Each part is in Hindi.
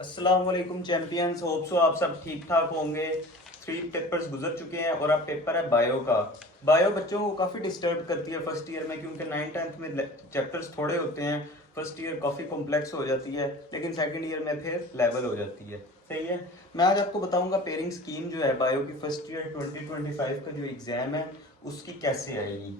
अस्सलाम वालेकुम चैंपियंस, होप सो आप सब ठीक ठाक होंगे। 3 पेपर्स गुजर चुके हैं और अब पेपर है बायो का। बायो बच्चों को काफ़ी डिस्टर्ब करती है फर्स्ट ईयर में, क्योंकि 9th-10th में चैप्टर्स थोड़े होते हैं। फर्स्ट ईयर काफ़ी कॉम्प्लेक्स हो जाती है, लेकिन सेकंड ईयर में फिर लेवल हो जाती है। सही है। मैं आज आपको बताऊंगा पेयरिंग स्कीम जो है बायो की फर्स्ट ईयर 2025 का जो एग्ज़ाम है उसकी कैसे आएगी।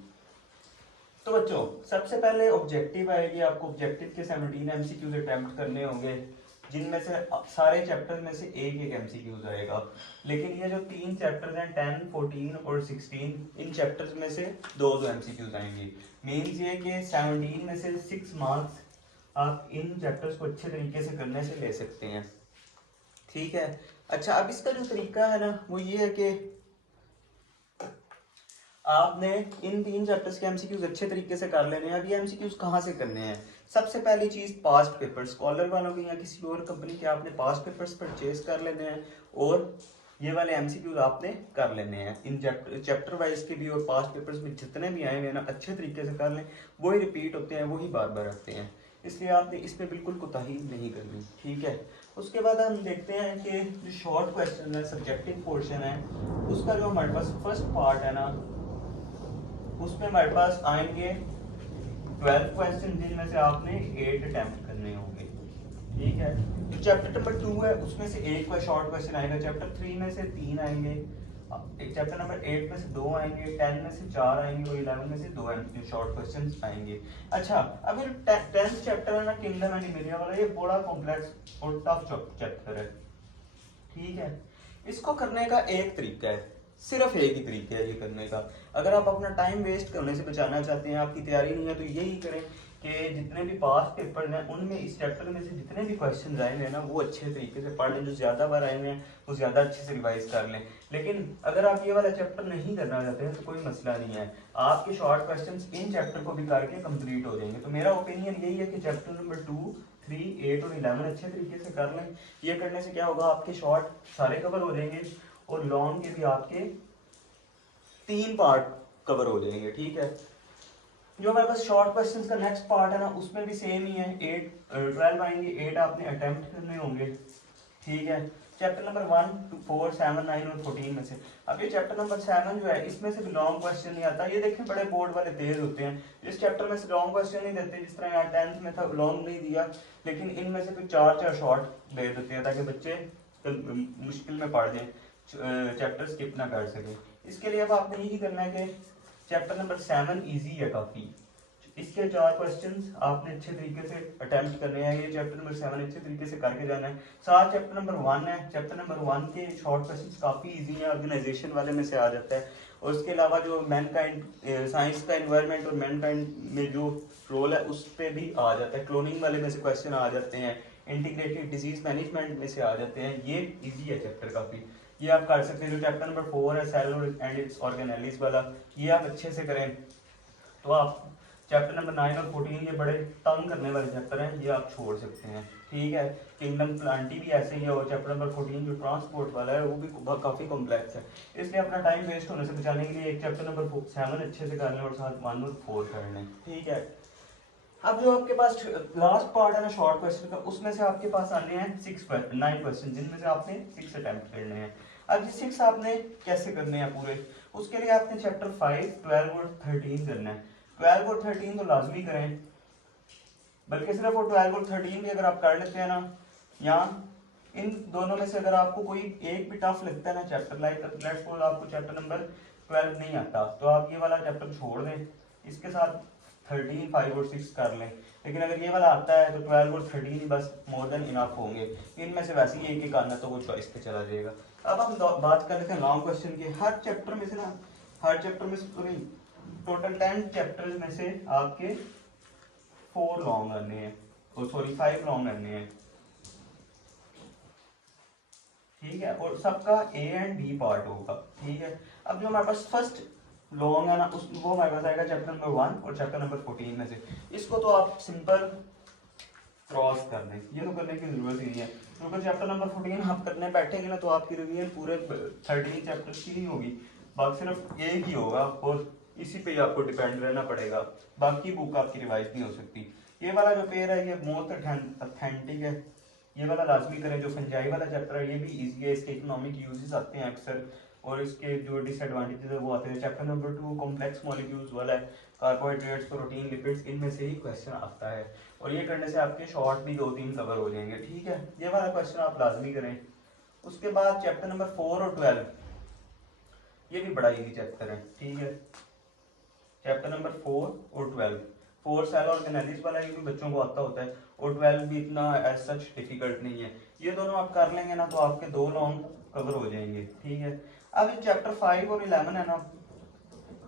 तो बच्चों, सबसे पहले ऑब्जेक्टिव आएगी। आपको ऑब्जेक्टिव के 17 एमसीक्यूज अटेम्प्ट करने होंगे, जिनमें से सारे चैप्टर में से एक एक एमसीक्यूज आएगा। लेकिन ये जो 3 चैप्टर्स हैं 10, 14 और 16, इन चैप्टर्स में से दो दो एमसीक्यूज आएंगे। मीन्स ये कि 17 में से 6 मार्क्स आप इन चैप्टर्स को अच्छे तरीके से करने से ले सकते हैं। ठीक है। अच्छा, अब इसका जो तरीका है ना वो ये है कि आपने इन 3 चैप्टर्स के एमसीक्यूज अच्छे तरीके से कर लेने हैं। अब ये एमसीक्यूज कहाँ से करने हैं? सबसे पहली चीज़, पास्ट पेपर्स स्कॉलर वालों के या किसी और कंपनी के आपने पास्ट पेपर्स परचेज कर लेने हैं और ये वाले एमसीक्यूज आपने कर लेने हैं। इन चैप्टर वाइज के भी और पास्ट पेपर्स में जितने भी आए हुए हैं ना, अच्छे तरीके से कर लें। वही रिपीट होते हैं, वही बार बार आते हैं, इसलिए आपने इस पर बिल्कुल कोताही नहीं करनी। ठीक है। उसके बाद हम देखते हैं कि जो शॉर्ट क्वेश्चन है, सब्जेक्टिव पोर्शन है, उसका जो हमारे पास फर्स्ट पार्ट है ना, उसमें हमारे पास आएंगे 12 क्वेश्चन, जिनमें से आपने 8 अटेम्प्ट करने होंगे। ठीक है। जो चैप्टर नंबर 2 है उसमें से एक शॉर्ट क्वेश्चन आएगा, चैप्टर 3 में से 3 आएंगे, एक चैप्टर नंबर 8 में से 2 आएंगे, 10 में से 4 आएंगे और 11 में से 2 शॉर्ट क्वेश्चन आएंगे। अच्छा, अब ये 10th चैप्टर है ना, किंगडम एंड इमेरिया वाला, ये बड़ा कॉम्प्लेक्स और टफ चैप्टर है। ठीक है। इसको करने का एक तरीका है, सिर्फ एक ही तरीका है ये करने का। अगर आप अपना टाइम वेस्ट करने से बचाना चाहते हैं, आपकी तैयारी नहीं है, तो यही करें कि जितने भी पास पेपर हैं उनमें इस चैप्टर में से जितने भी क्वेश्चन आए हैं ना, वो अच्छे तरीके से पढ़ लें। जो ज़्यादा बार आए हुए हैं वो ज़्यादा अच्छे से रिवाइज कर लें। लेकिन अगर आप ये वाला चैप्टर नहीं करना चाहते हैं तो कोई मसला नहीं है, आपके शॉर्ट क्वेश्चन इन चैप्टर को भी करके कंप्लीट हो जाएंगे। तो मेरा ओपिनियन यही है कि चैप्टर नंबर 2, 3, 8 और 11 अच्छे तरीके से कर लें। ये करने से क्या होगा, आपके शॉर्ट सारे कवर हो जाएंगे और लॉन्ग के भी आपके 3 पार्ट कवर हो जाएंगे। ठीक है। जो हमारे पास शॉर्ट क्वेश्चन का नेक्स्ट पार्ट है ना, उसमें भी सेम ही है। 12 आएंगे, 8 आपने अटेम्प्ट करने होंगे। ठीक है। चैप्टर नंबर 1, 2, 4, 7, 9 और 14 में से। अब ये चैप्टर नंबर 7 जो है, इसमें से भी लॉन्ग क्वेश्चन नहीं आता। ये देखें, बड़े बोर्ड वाले तेज होते हैं, इस चैप्टर में से लॉन्ग क्वेश्चन नहीं देते। जिस तरह यहाँ 10th में था लॉन्ग नहीं दिया, लेकिन इनमें से कुछ 4 शॉर्ट दे देते हैं ताकि बच्चे मुश्किल में पढ़ जाएं, चैप्टर स्किप ना कर सके। इसके लिए अब आपने यही करना है कि चैप्टर नंबर 7 इजी है काफ़ी। इसके 4 क्वेश्चंस आपने अच्छे तरीके से अटेम्प्ट करने हैं। ये चैप्टर नंबर 7 अच्छे तरीके से करके जाना है। साथ चैप्टर नंबर 1 है, चैप्टर नंबर 1 के शॉर्ट क्वेश्चंस काफ़ी इजी है, ऑर्गेनाइजेशन वाले में से आ जाता है। और उसके अलावा जो मैनकाइंड साइंस का एनवायरनमेंट और मैनकाइंड में जो रोल है उस पर भी आ जाता है। क्लोनिंग वाले में से क्वेश्चन आ जाते हैं, इंटीग्रेटेड डिजीज मैनेजमेंट में से आ जाते हैं। ये इजी है चैप्टर काफ़ी, ये आप कर सकते हैं। जो चैप्टर नंबर 4 है, सेल एंड इट्स ऑर्गेनेलिस वाला, ये आप अच्छे से करें तो आप चैप्टर नंबर 9 और 14, ये बड़े तंग करने वाले चैप्टर हैं, ये आप छोड़ सकते हैं। ठीक है। किंगडम प्लांटी भी ऐसे ही है, और चैप्टर नंबर 14 जो ट्रांसपोर्ट वाला है वो भी काफ़ी कॉम्प्लेक्स है। इसलिए अपना टाइम वेस्ट होने से बचाने के लिए एक चैप्टर नंबर 7 अच्छे से कर लें और साथ 1 और 4 कर लें। ठीक है। अब जो आपके पास लास्ट पार्ट है ना शॉर्ट क्वेश्चन का, उसमें से आपके पास आने हैं 9 क्वेश्चन, जिनमें से आपने 6 अटेम्प्ट करने हैं। अब ये 6 आपने कैसे करने हैं पूरे, उसके लिए आपने चैप्टर 5, 12 और 13 करना है। 12 और 13 तो लाजमी करें, बल्कि सिर्फ वो 12 और 13 भी अगर आप कर लेते हैं ना, या इन दोनों में से अगर आपको कोई एक भी टफ लगता है ना चैप्टर, लाइक लेट्स सपोज आपको चैप्टर नंबर 12 नहीं आता, तो आप ये वाला चैप्टर छोड़ दें, इसके साथ 13, 5 और 6 कर लें। लेकिन अगर ये वाला आता है तो 12 और 13 ही बस मोर देन इनफ होंगे। इनमें से वैसे ही एक एक आना तो वो चॉइस पे चला जाएगा। अब हम बात कर लेते हैं लॉन्ग क्वेश्चन की। हर चैप्टर में से ना, हर चैप्टर में से तो नहीं, टोटल 10 चैप्टर्स में से आपके 4 लॉन्ग आने हैं, सॉरी 5 लॉन्ग आने हैं। ठीक है। और सबका ए एंड बी पार्ट होगा। ठीक है। अब जो हमारे पास फर्स्ट लॉन्ग है ना, उस वो हमारे पास आएगा चैप्टर नंबर 1 और चैप्टर नंबर 14 में से। इसको तो आप सिंपल क्रॉस कर लें, ये तो करने की जरूरत ही नहीं है, क्योंकि चैप्टर नंबर 14 आप करने बैठेंगे ना तो आपकी रिवीजन पूरे 13 चैप्टर्स की नहीं होगी, बाकी सिर्फ एक ही होगा और इसी पे ही आपको डिपेंड रहना पड़ेगा। बाकी बुक आपकी रिवाइज नहीं हो सकती। ये वाला जो पेयर है ये मोस्ट ऑथेंटिक है, ये वाला लाजमी करें। जो फंजाई वाला चैप्टर है ये भी इजी है, इसके इकोनॉमिक यूजेस आते हैं अक्सर, और इसके जो डिसएडवांटेजेस है वो आते हैं। चैप्टर नंबर 2 कॉम्प्लेक्स मॉलिक्यूल्स वाला है, कार्बोहाइड्रेट्स, प्रोटीन, लिपिड्स, इनमें से ही क्वेश्चन आता है, और ये करने से आपके शॉर्ट भी 2-3 कवर हो जाएंगे। ठीक है, ये वाला क्वेश्चन आप लाजमी करें। उसके बाद चैप्टर नंबर 4 और 12, ये भी बड़ा इजी चैप्टर है। ठीक है, चैप्टर नंबर 4 और 12, 4 सेल ऑर्गेनेलिस वाला ये भी बच्चों को आता होता है, और 12 भी इतना एज सच डिफिकल्ट नहीं है। ये दोनों आप कर लेंगे ना तो आपके 2 लॉन्ग कवर हो जाएंगे। ठीक है, अब चैप्टर 5 और 11 है ना,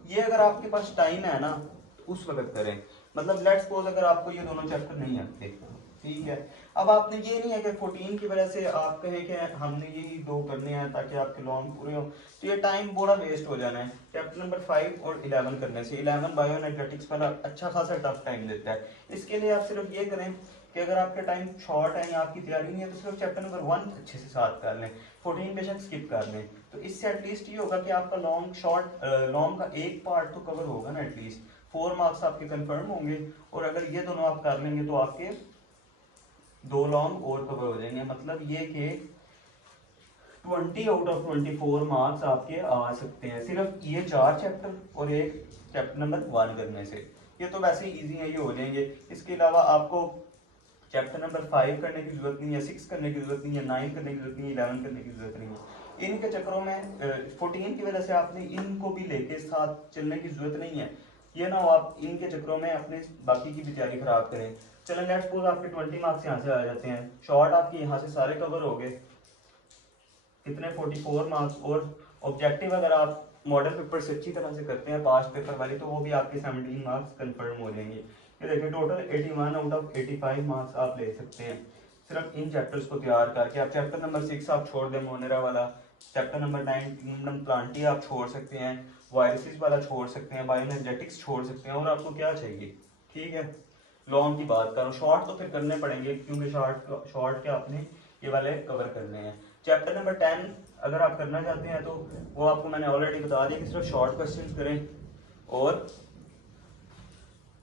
ये अगर आपके पास टाइम है ना तो उस वक्त करें। मतलब लेट्स सपोज अगर आपको ये दोनों चैप्टर नहीं आते, ठीक है, अब आपने ये नहीं है कि 14 की वजह से आप कहें कि हमने यही 2 करने हैं ताकि आपके लॉन्ग पूरे हो, तो ये टाइम बड़ा वेस्ट हो जाना है। चैप्टर नंबर 5 और 11 करने से, 11 बायोएनर्जेटिक्स वाला अच्छा खासा टफ टाइम देता है। इसके लिए आप सिर्फ ये करें कि अगर आपका टाइम शॉर्ट है या आपकी तैयारी नहीं है तो सिर्फ चैप्टर नंबर 1 अच्छे से साथ कर लें, 14 बेशक स्किप कर लें। तो इससे एटलीस्ट ये होगा कि आपका लॉन्ग का एक पार्ट तो कवर होगा ना, एटलीस्ट 4 मार्क्स आपके कंफर्म होंगे। और अगर ये दोनों आप कर लेंगे तो आपके 2 लॉन्ग और कवर हो जाएंगे। मतलब ये कि 20 आउट ऑफ 24 मार्क्स आपके आ सकते हैं सिर्फ ये 4 चैप्टर और एक चैप्टर नंबर 1 करने से। ये तो वैसे ही ईजी है, ये हो जाएंगे। इसके अलावा आपको चैप्टर नंबर 5 करने की जरूरत नहीं है, 6 करने की जरूरत नहीं है, 9 करने की जरूरत नहीं है, 11 करने की जरूरत नहीं है। इनके चक्करों में 14 की वजह से आपने इनको भी लेके साथ चलने की जरूरत नहीं है। ये ना हो आप इनके चक्करों में अपने बाकी की भी तैयारी खराब करें। चलें लेट्स सपोज आपके 20 मार्क्स यहाँ से आ जाते हैं, शॉर्ट आपके यहाँ से सारे कवर हो गए, कितने 44 मार्क्स। और ऑब्जेक्टिव अगर आप मॉडल पेपर से अच्छी तरह से करते हैं, पास पेपर वाली, तो वो भी आपके 17 मार्क्स कंफर्म हो जाएंगे। ये देखिए टोटल 81 आउट ऑफ 85 मार्क्स आप ले सकते हैं सिर्फ इन चैप्टर्स को तैयार करके। आप चैप्टर नंबर 6 आप छोड़ दें, मोनेरा वाला, चैप्टर नंबर 9 किंगडम प्लांटी आप छोड़ सकते हैं, वायरसेस वाला छोड़ सकते हैं, बायोएनर्जेटिक्स छोड़ सकते हैं, और आपको क्या चाहिए। ठीक है, लॉन्ग की बात करो, शॉर्ट तो फिर करने पड़ेंगे क्योंकि शॉर्ट के आपने ये वाले कवर करने हैं। चैप्टर नंबर 10 अगर आप करना चाहते हैं तो वो आपको मैंने ऑलरेडी बता दिया कि सिर्फ शॉर्ट क्वेश्चंस करें और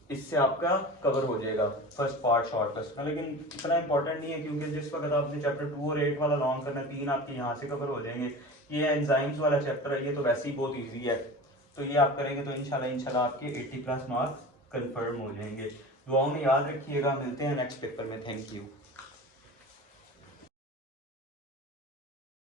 इससे आपका कवर हो जाएगा फर्स्ट पार्ट शॉर्ट क्वेश्चन। लेकिन इतना इंपॉर्टेंट नहीं है क्योंकि जिस वक्त आपने चैप्टर 2 और 8 वाला लॉन्ग करना है, 3 आपके यहाँ से कवर हो जाएंगे। ये एंजाइम्स वाला चैप्टर है, ये तो वैसे ही बहुत ईजी है, तो ये आप करेंगे तो इंशाल्लाह आपके 80+ मार्क्स कंफर्म हो जाएंगे। दुआओं में याद रखिएगा, मिलते हैं नेक्स्ट पेपर में। Thank you.